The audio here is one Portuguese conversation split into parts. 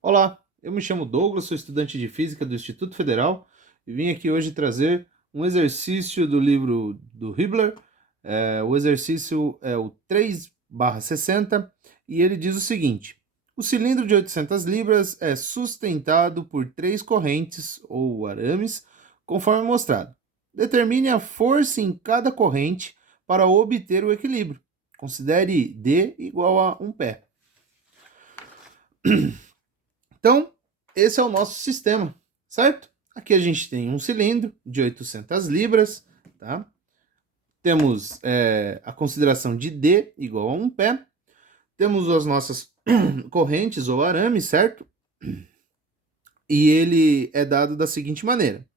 Olá, eu me chamo Douglas, sou estudante de Física do Instituto Federal e vim aqui hoje trazer um exercício do livro do Hibbeler. O exercício é o 3/60 e ele diz o seguinte: o cilindro de 800 libras é sustentado por três correntes ou arames, conforme mostrado. Determine a força em cada corrente para obter o equilíbrio. Considere D igual a 1 pé. Então, esse é o nosso sistema, certo? Aqui a gente tem um cilindro de 800 libras, tá? Temos a consideração de D igual a 1 pé. Temos as nossas correntes ou arames, certo? E ele é dado da seguinte maneira.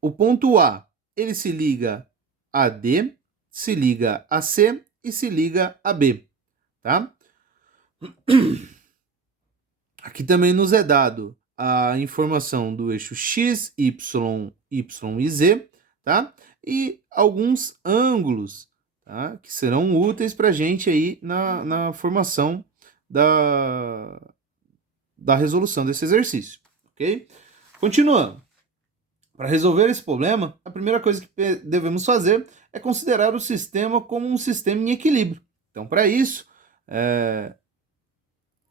O ponto A, ele se liga a D, se liga a C e se liga a B, tá? Aqui também nos é dado a informação do eixo x, y, y e z, tá? E alguns ângulos, tá? Que serão úteis para a gente aí na formação da resolução desse exercício, ok? Continuando. Para resolver esse problema, a primeira coisa que devemos fazer é considerar o sistema como um sistema em equilíbrio. Então, para isso,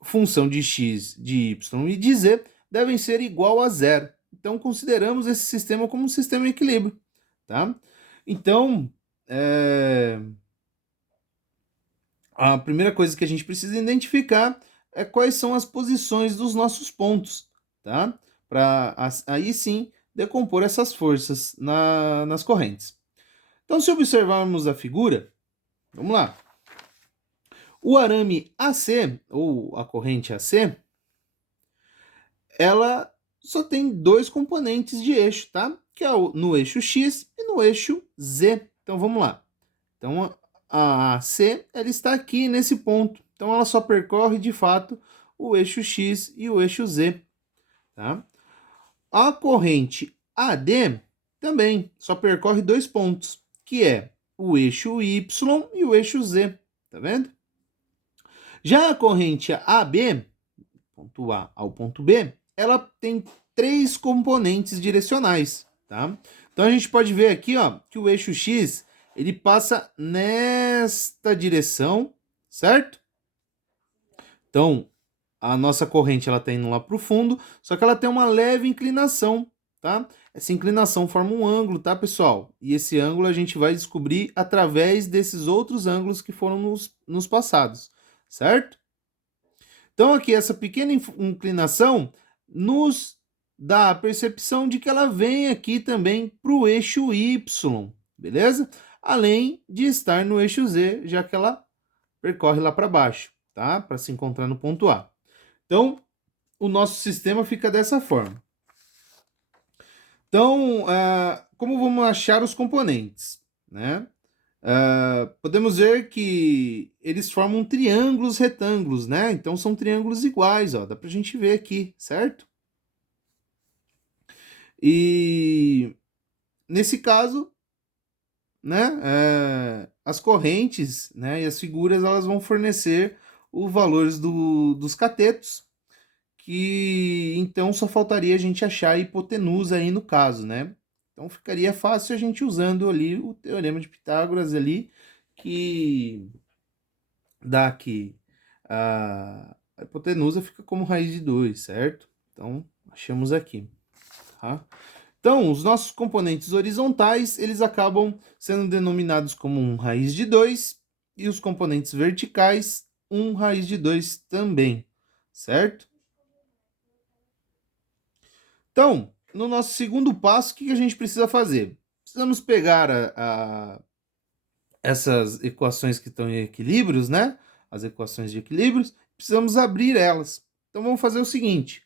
função de x, de y e de z devem ser igual a zero. Então, consideramos esse sistema como um sistema em equilíbrio. Tá? Então, a primeira coisa que a gente precisa identificar é quais são as posições dos nossos pontos, tá? Para aí sim decompor essas forças nas correntes. Então, se observarmos a figura, vamos lá. O arame AC, ou a corrente AC, ela só tem dois componentes de eixo, tá? Que é no eixo X e no eixo Z. Então vamos lá. Então a AC ela está aqui nesse ponto. Então ela só percorre de fato o eixo X e o eixo Z, tá? A corrente AD também só percorre dois pontos, que é o eixo Y e o eixo Z, tá vendo? Já a corrente AB, ponto A ao ponto B, ela tem três componentes direcionais, tá? Então a gente pode ver aqui, ó, que o eixo X, ele passa nesta direção, certo? Então, a nossa corrente ela está indo lá para o fundo, só que ela tem uma leve inclinação, tá? Essa inclinação forma um ângulo, tá, pessoal? E esse ângulo a gente vai descobrir através desses outros ângulos que foram nos passados, certo? Então, aqui, essa pequena inclinação nos dá a percepção de que ela vem aqui também para o eixo Y, beleza? Além de estar no eixo Z, já que ela percorre lá para baixo, tá? Para se encontrar no ponto A. Então, o nosso sistema fica dessa forma. Então, como vamos achar os componentes, né? Podemos ver que eles formam triângulos retângulos, né? Então são triângulos iguais, ó, dá pra gente ver aqui, certo? E nesse caso, né, as correntes, né, e as figuras elas vão fornecer os valores dos catetos, que então só faltaria a gente achar a hipotenusa aí no caso, né? Então ficaria fácil a gente usando ali o teorema de Pitágoras ali, que dá que a hipotenusa fica como raiz de 2, certo? Então, achamos aqui, tá? Então, os nossos componentes horizontais, eles acabam sendo denominados como 1 raiz de 2, e os componentes verticais, 1 raiz de 2 também, certo? Então, no nosso segundo passo, o que a gente precisa fazer? Precisamos pegar essas equações que estão em equilíbrios, né? As equações de equilíbrios, precisamos abrir elas. Então vamos fazer o seguinte: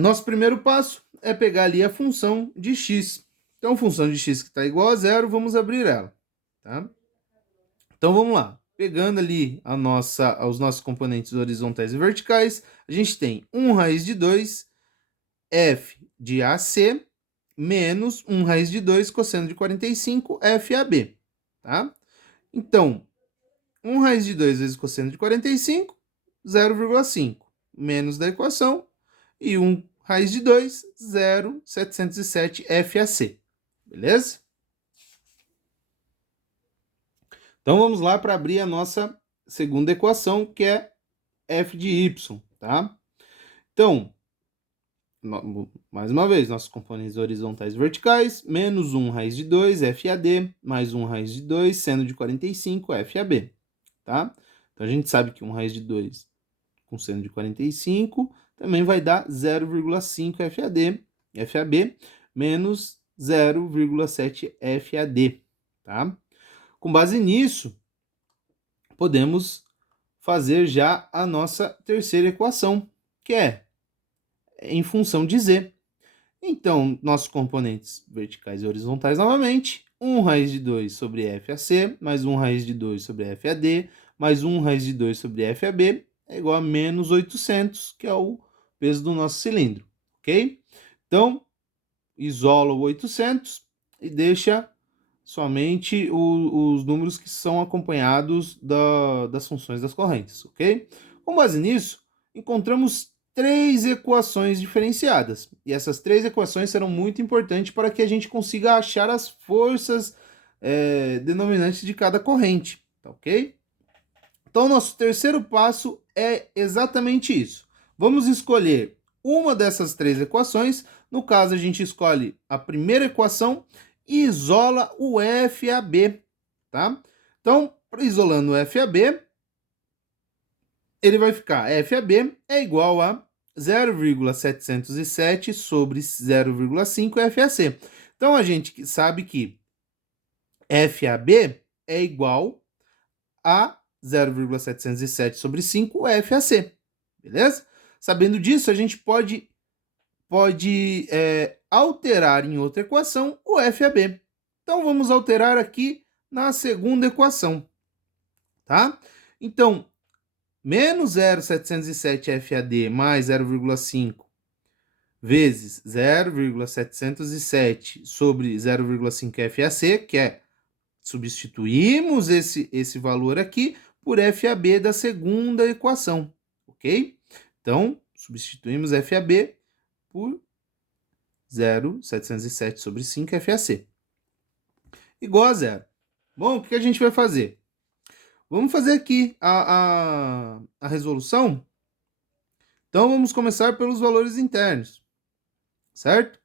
nosso primeiro passo é pegar ali a função de x. Então, a função de x que está igual a zero, vamos abrir ela, tá? Então vamos lá. Pegando ali os nossos componentes horizontais e verticais, a gente tem 1 raiz de 2 f de AC menos 1 raiz de 2 cosseno de 45 FAB, tá? Então, 1 raiz de 2 vezes cosseno de 45, 0,5. menos da equação, e 1 raiz de 2, 0,707 FAC. Beleza? Então, vamos lá para abrir a nossa segunda equação, que é f de y, tá? Então, mais uma vez, nossos componentes horizontais e verticais, menos 1 raiz de 2, FAD, mais 1 raiz de 2, seno de 45, FAB, tá? Então, a gente sabe que 1 raiz de 2 com seno de 45 também vai dar 0,5 FAB, menos 0,7 FAD, tá? Com base nisso, podemos fazer já a nossa terceira equação, que é em função de z. Então, nossos componentes verticais e horizontais novamente, 1 raiz de 2 sobre FAC, mais 1 raiz de 2 sobre FAD, mais 1 raiz de 2 sobre FAB, é igual a menos 800, que é o peso do nosso cilindro, ok? Então, isola o 800 e deixa somente os números que são acompanhados das funções das correntes, ok? Com base nisso, encontramos 3 equações diferenciadas. E essas 3 equações serão muito importantes para que a gente consiga achar as forças denominantes de cada corrente, tá ok? Então, nosso terceiro passo é exatamente isso. Vamos escolher uma dessas 3 equações. No caso, a gente escolhe a primeira equação e isola o FAB, tá? Então, isolando o FAB, ele vai ficar FAB é igual a 0,707 sobre 0,5 FAC. Então, a gente sabe que FAB é igual a 0,707 sobre 5 FAC, beleza? Sabendo disso, a gente pode alterar em outra equação o FAB. Então, vamos alterar aqui na segunda equação, tá? Então, menos 0,707 FAD mais 0,5 vezes 0,707 sobre 0,5 FAC, que é, substituímos esse valor aqui por FAB da segunda equação, ok? Então, substituímos FAB por 0,707 sobre 5 FAC. Igual a zero. Bom, o que a gente vai fazer? Vamos fazer aqui a resolução. Então, vamos começar pelos valores internos, certo?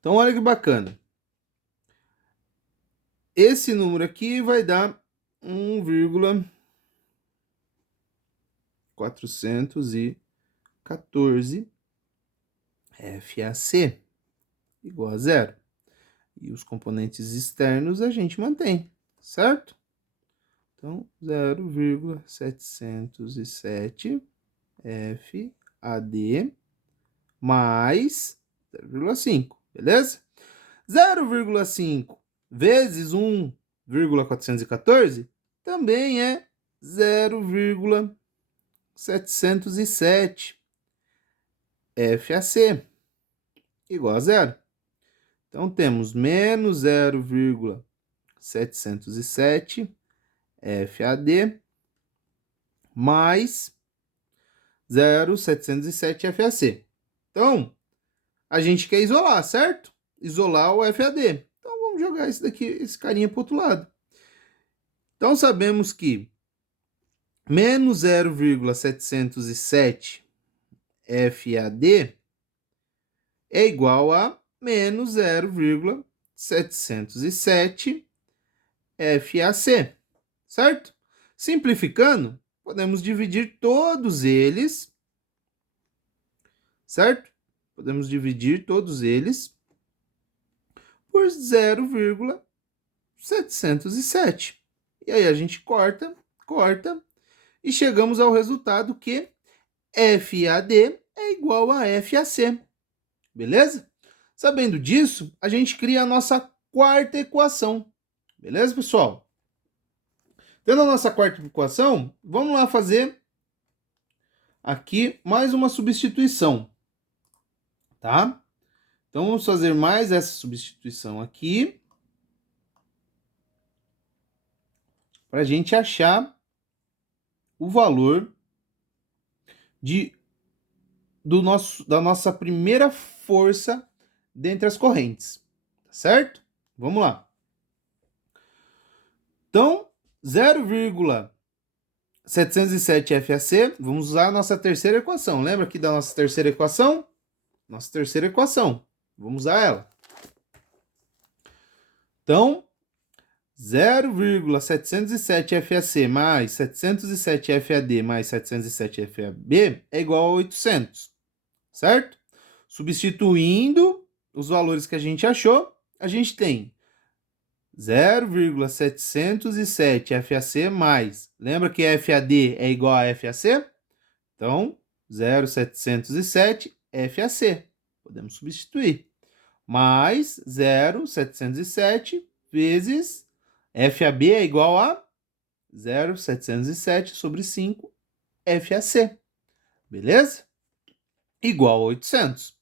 Então, olha que bacana. Esse número aqui vai dar 1,414 FAC igual a zero. E os componentes externos a gente mantém, certo? Então, 0,707 FAD mais 0,5, beleza? 0,5 vezes 1,414 também é 0,707 FAC igual a zero. Então, temos menos 0,707 FAD mais 0,707 FAC. Então, a gente quer isolar, certo? Isolar o FAD. Então, vamos jogar esse carinha para o outro lado. Então, sabemos que menos 0,707 FAD é igual a menos 0,707 FAC, certo? Simplificando, podemos dividir todos eles, certo? Podemos dividir todos eles por 0,707. E aí a gente corta, e chegamos ao resultado que FAD é igual a FAC. Beleza? Sabendo disso, a gente cria a nossa quarta equação. Beleza, pessoal? Tendo a nossa quarta equação, vamos lá fazer aqui mais uma substituição, tá? Então, vamos fazer mais essa substituição aqui para a gente achar o valor da nossa primeira força dentre as correntes, certo? Vamos lá. Então, 0,707 FAC, vamos usar a nossa terceira equação. Lembra aqui da nossa terceira equação? Nossa terceira equação. Vamos usar ela. Então, 0,707 FAC mais 707 FAD mais 707 FAB é igual a 800, certo? Substituindo os valores que a gente achou, a gente tem 0,707 FAC mais, lembra que FAD é igual a FAC? Então, 0,707 FAC, podemos substituir, mais 0,707 vezes FAB é igual a 0,707 sobre 5 FAC, beleza? Igual a 800.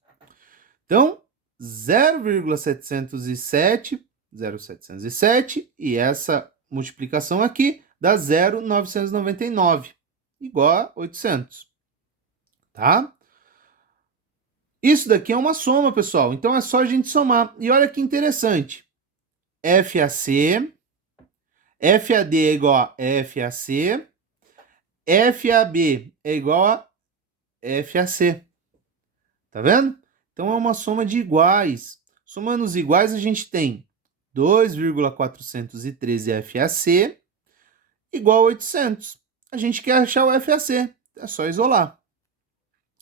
Então, 0,707 e essa multiplicação aqui dá 0,999, igual a 800, tá? Isso daqui é uma soma, pessoal, então é só a gente somar. E olha que interessante, FAC, FAD é igual a FAC, FAB é igual a FAC, tá vendo? Então, é uma soma de iguais. Somando os iguais, a gente tem 2,413 FAC igual a 800. A gente quer achar o FAC, é só isolar.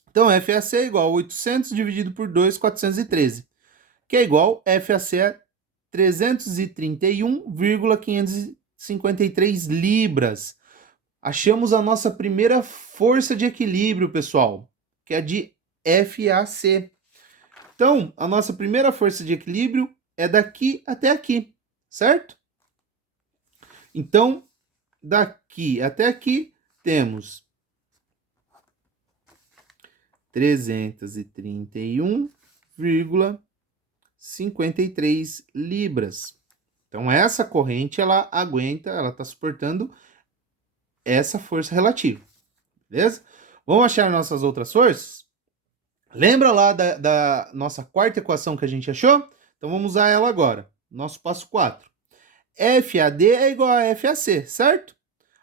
Então, FAC é igual a 800 dividido por 2,413, que é igual a FAC a 331,553 libras. Achamos a nossa primeira força de equilíbrio, pessoal, que é de FAC. Então, a nossa primeira força de equilíbrio é daqui até aqui, certo? Então, daqui até aqui, temos 331,53 libras. Então, essa corrente, ela aguenta, ela está suportando essa força relativa, beleza? Vamos achar nossas outras forças? Lembra lá da nossa quarta equação que a gente achou? Então, vamos usar ela agora. Nosso passo 4. FAD é igual a FAC, certo?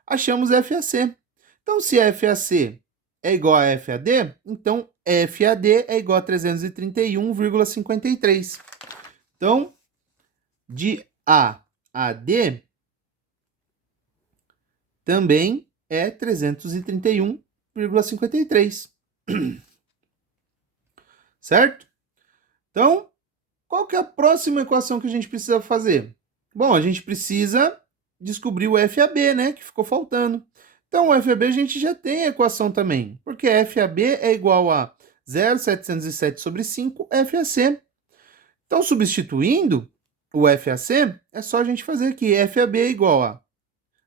Achamos FAC. Então, se FAC é igual a FAD, então FAD é igual a 331,53. Então, de A a D também é 331,53. Certo? Então, qual que é a próxima equação que a gente precisa fazer? Bom, a gente precisa descobrir o FAB, né, que ficou faltando. Então, o FAB a gente já tem a equação também, porque FAB é igual a 0,707 sobre 5 FAC. Então, substituindo o FAC, é só a gente fazer aqui, FAB é igual a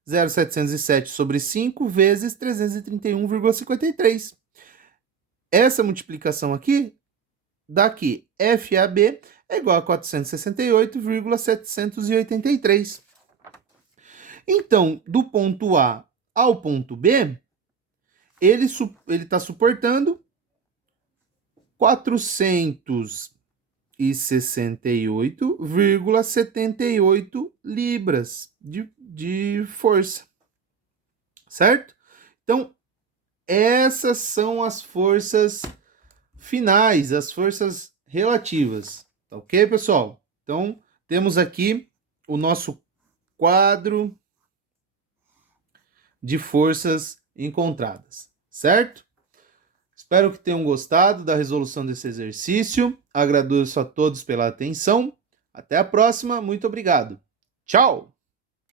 0,707 sobre 5 vezes 331,53. Essa multiplicação aqui daqui, FAB é igual a 468,783. Então, do ponto A ao ponto B, ele está suportando 468,78 libras de força, certo? Então, essas são as forças finais, as forças relativas, tá ok, pessoal? Então, temos aqui o nosso quadro de forças encontradas, certo? Espero que tenham gostado da resolução desse exercício. Agradeço a todos pela atenção. Até a próxima. Muito obrigado. Tchau!